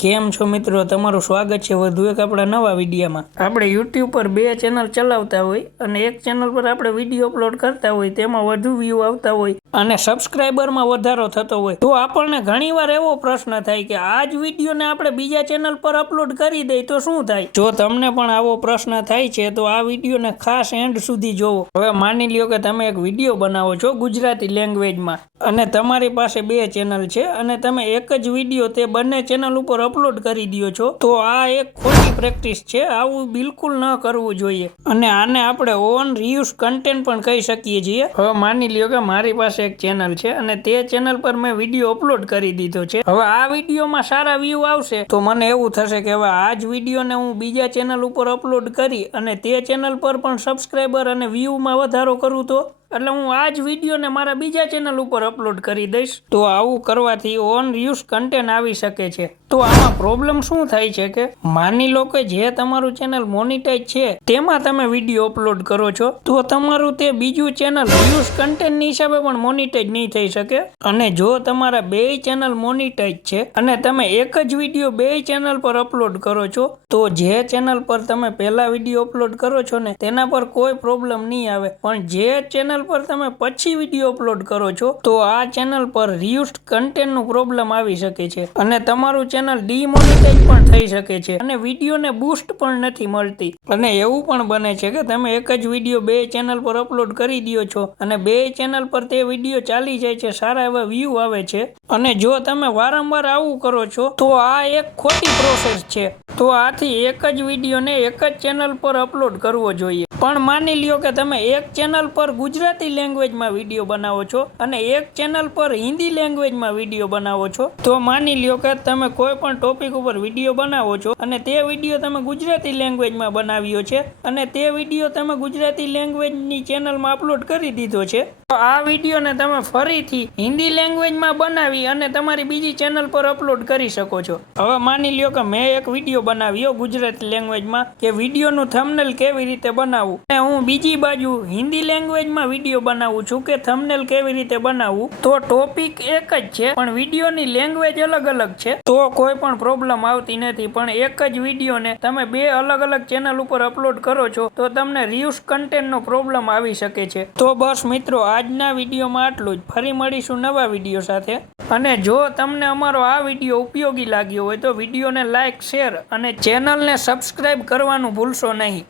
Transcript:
કેમ છો મિત્રો? તમારું સ્વાગત છે વધુ એક આપણા નવા વિડીયોમાં. આપણે યુટ્યુબ પર બે ચેનલ ચલાવતા હોય અને એક ચેનલ પર આપણે વીડિયો અપલોડ કરતા હોય તેમાં વધુ વ્યૂ આવતા હોય અને સબસ્ક્રાઇબરમાં વધારો થતો હોય, તો આપણને ઘણીવાર એવો પ્રશ્ન થાય કે આ જ વિડીયોને આપણે બીજા ચેનલ પર અપલોડ કરી દઈએ તો શું થાય? જો તમને પણ આવો પ્રશ્ન થાય છે, તો આ વિડીયોને ખાસ એન્ડ સુધી જોવો. હવે માની લ્યો કે તમે એક વીડિયો બનાવો છો ગુજરાતી લેંગ્વેજમાં અને તમારી પાસે બે ચેનલ છે અને તમે એક જ વીડિયો તે બંને ચેનલ ઉપર અપલોડ કરી દો છો, તો આ એક ખોટી પ્રેક્ટિસ છે, આવું બિલકુલ ન કરવું જોઈએ. અને આને આપણે ઓન રિયુઝ કન્ટેન્ટ પણ કહી શકીએ છીએ. હવે માની લ્યો કે મારી પાસે એક ચેનલ છે અને તે ચેનલ પર મેં વીડિયો અપલોડ કરી દીધો છે. હવે આ વિડીયોમાં સારા વ્યૂ આવશે, તો મને એવું થશે કે હવે આ જ વિડીયોને હું બીજા ચેનલ ઉપર અપલોડ કરી અને તે ચેનલ પર પણ સબસ્ક્રાઈબર અને વ્યૂમાં વધારો કરું તો? એટલે હું આ જ વિડીયોને મારા બીજા ચેનલ ઉપર અપલોડ કરી દઈશ. તો આવું કરવાથી ઓન યુઝ કન્ટેન્ટ આવી શકે છે. તો આમાં પ્રોબ્લેમ શું થાય છે કે માની લો કે જે તમારું ચેનલ મોનિટાઈઝ છે, તેમાં તમે વીડિયો અપલોડ કરો છો, તો તમારું તે બીજું ચેનલ યુઝ કન્ટેન્ટની હિસાબે પણ મોનિટાઈઝ નહીં થઈ શકે. અને જો તમારા બે ચેનલ મોનિટાઈઝ છે અને તમે એક જ વીડિયો બે ચેનલ પર અપલોડ કરો છો, તો જે ચેનલ પર તમે પહેલા વીડિયો અપલોડ કરો છો ને, તેના પર કોઈ પ્રોબ્લેમ નહીં આવે. પણ જે ચેનલ પર તમે પછી વીડિયો અપલોડ કરો છો, તો આ ચેનલ પર રિયુઝ કન્ટેન્ટનું પ્રોબ્લેમ આવી શકે છે. અને તમારું ચેનલ ડીમોનેટાઇઝ પણ થઈ શકે છે અને વિડીયોને બૂસ્ટ પણ નથી મળતી. અને એવું પણ બને છે કે તમે એક જ વીડિયો બે ચેનલ પર અપલોડ કરી દો છો અને બે ચેનલ પર તે વીડિયો ચાલી જાય છે, સારા એવા વ્યૂ આવે છે. અને જો તમે વારંવાર આવું કરો છો, તો આ એક ખોટી પ્રોસેસ છે. તો આથી એક જ વિડીયોને એક જ ચેનલ પર અપલોડ કરવો જોઈએ. પણ માની લ્યો કે તમે એક ચેનલ પર ગુજરાતી લેંગ્વેજમાં વીડિયો બનાવો છો અને એક ચેનલ પર હિન્દી લેંગ્વેજમાં વીડિયો બનાવો છો, તો માની લ્યો કે તમે કોઈ પણ ટોપિક ઉપર વીડિયો બનાવો છો અને તે વીડિયો તમે ગુજરાતી લેંગ્વેજમાં બનાવ્યો છે અને તે વીડિયો તમે ગુજરાતી લેંગ્વેજની ચેનલમાં અપલોડ કરી દીધો છે, તો આ વિડીયોને તમે ફરીથી હિન્દી લેંગ્વેજમાં બનાવી અને તમારી બીજી ચેનલ પર અપલોડ કરી શકો છો. હવે માની લ્યો કે મેં એક વીડિયો બનાવ્યો ગુજરાતી લેંગ્વેજમાં કે વિડીયોનું થંબનેલ કેવી રીતે બનાવવું અને હું બીજી બાજુ હિન્દી લેંગ્વેજમાં વીડિયો બનાવું છું કે થંબનેલ કેવી રીતે બનાવવું. તો ટોપિક એક જ છે, પણ વિડીયોની લેંગ્વેજ અલગ અલગ છે. તો કોઈ પણ પ્રોબ્લેમ આવતી નથી, પણ એક જ વિડીયોને તમે બે અલગ અલગ ચેનલ ઉપર અપલોડ કરો છો, તો તમને રિયુઝ કન્ટેન્ટનો પ્રોબ્લેમ આવી શકે છે. તો બસ મિત્રો, આજના વિડીયોમાં આટલું જ. ફરી મળીશું નવા વીડિયો સાથે. અને જો તમને અમારો આ વીડિયો ઉપયોગી લાગ્યો હોય, તો વિડીયોને લાઇક શેર અને ચેનલને સબસ્ક્રાઇબ કરવાનું ભૂલશો નહીં.